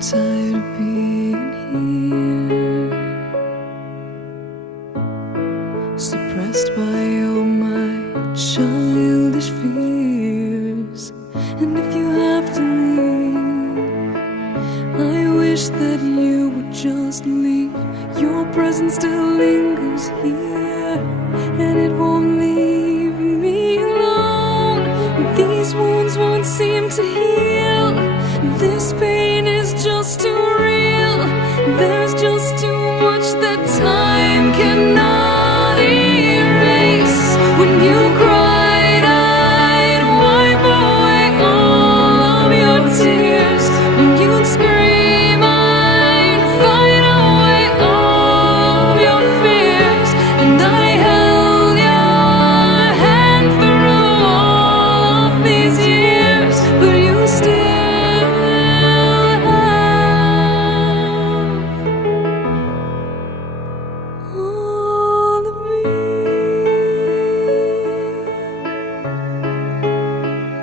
tired of being here, suppressed by all my childish fears. And if you have to leave, I wish that you would just leave. Your presence still lingers here, and it won't leave me alone. These wounds won't seem to heal. This pain is just too real. There's just